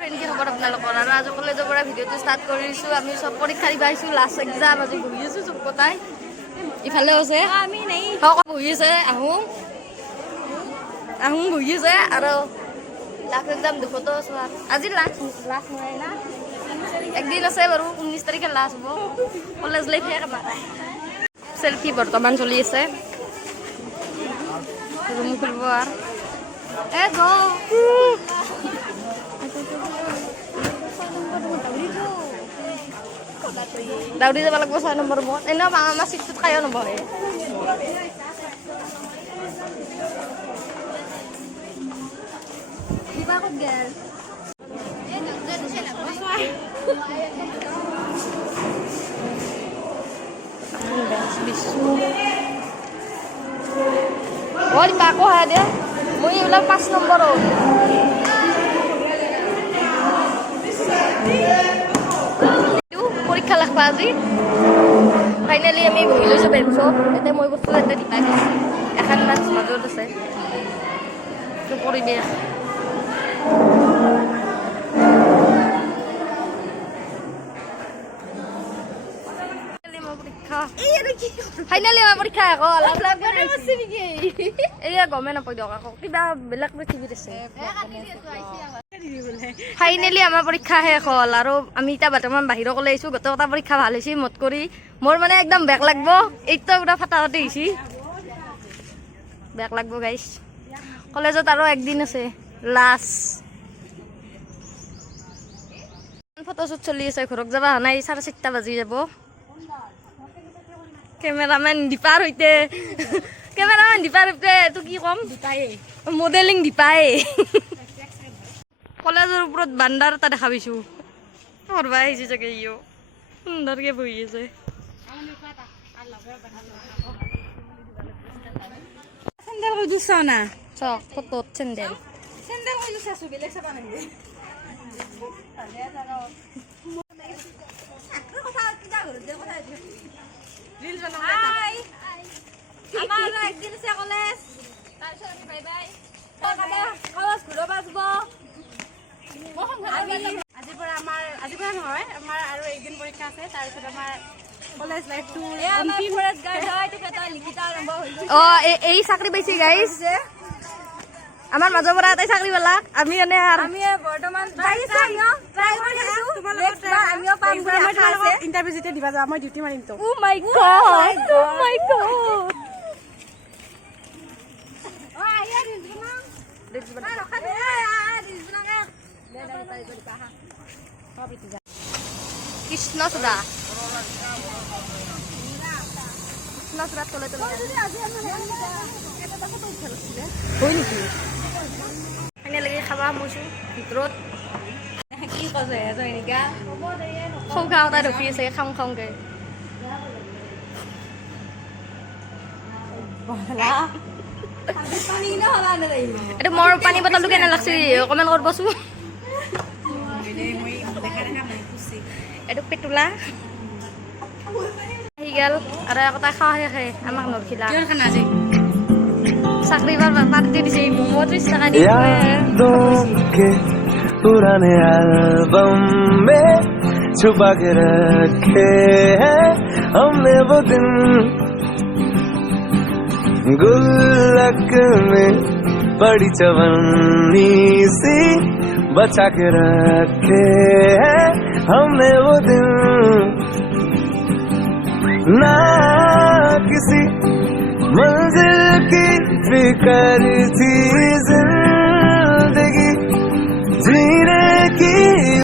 friendly খবৰ আপোনালোকৰ আৰু আজি কলেজৰ পৰা ভিডিঅ'টো ষ্টাৰ্ট কৰিছোঁ আমি চব পৰীক্ষা দিব আহিছোঁ লাষ্ট এক্সাম আজি বহি আছোঁ চব কটাই ইফালে আছে আমি নাই বহি আছে আহোঁ বহি আছে আৰু লাষ্ট এক্সাম দুখতো আজি লাষ্ট নহয় না একদিন আছে বাৰু 19 তাৰিখে লাষ্ট হ'ব কলেজ লাইফ শেষ আমাৰ চেল্ফি বৰ্তমান চলি আছে ৰুম খুলিব আৰু দাউৰি যাব লাগিব 6 নম্বৰ ৰুমত এনেও আমাৰ চিটটোত কায়ো নবহে কিবা ক'ত গেল পাকো হা দিয়া মই এইবিলাক 5 নম্বৰ পৰীক্ষা লাগবা আজি ফাইনেলি আমি বহি লৈছোঁ বেঞ্চত এতিয়া মই বস্তু এটা দিপাই গৈছোঁ এখন মাছ মাজত আছে পৰিৱেশ ফাইনেলি আমাৰ পৰীক্ষা আকৌ এয়া গমে নাপাই দিয়ক আকৌ কিবা বেলেগ পৃথিৱীত আছে ফাইনেলি আমাৰ পৰীক্ষা শেষ হ'ল আৰু আমি এতিয়া বৰ্তমান বাহিৰত ওলাই আহিছোঁ গোটেইকেইটা পৰীক্ষা ভাল হৈছে মত কৰি মোৰ মানে একদম বেক লাগব এইটো পুৰা ফাটাফাটি হৈছে বেক লাগব গাইছ কলেজত আৰু একদিন আছে লাষ্ট ফটোশ্বুট চলি আছে ঘৰত যাব অহা নাই 4:30 বাজি যাব কেমেৰামেন দীপাৰ সৈতে এইটো কি ক'ম মডেলিং দীপাই কলেজৰ ওপৰত বান্দাৰ এটা দেখা পাইছোঁ কৰবা আহিছে চাগে ইও সুন্দৰকে বহি আছে চেণ্ডেল কৈ দিছ না চক ফটোত চেণ্ডেল কৈ দিছ আছো বেলেগ চাবা নাগে আমাৰ একদিন আছে কলেজ তাৰপিছত আমি বাই বাই কলেজ ঘূৰবা যাব আজিৰ পৰা নহয় আমাৰ আৰু একদিন পৰীক্ষা আছে তাৰপিছত আমাৰ কলেজ লাইফটো এই চাকৰি পাইছে গাইজ আমাৰ মাজৰ পৰা এটাই চাকৰি পালা আমি এনে বৰ্তমান ইণ্টাৰভিউ যেতিয়া দিবা যাওঁ মই ডিউটি মাৰিম তো কৃষ্ণচূড়া তলে তলে হয় নেকি এনেলৈকে খাবা মইছোঁ ভিতৰত কি কৈছে এনেকা খাওঁ তাই ৰখি আছে খাওঁকে এইটো মোৰ পানী বটলটো কেনে লাগছে অকণমান কৰিবচোন এইটো পেটুলা আহি গেল আৰু একোটা খাওঁ শেষে আমাক নৰখিলা চাকৰি পাৰ্টি দিছে ম'ম' 30 টকা দি पुराने एल्बम में छुपा के रखे हैं हमने वो दिन गुल्लक में बड़ी चवन्नी सी बचा के रखे हैं हमने वो दिन ना किसी मंजिल की फिक्र थी जिंदगी जीने की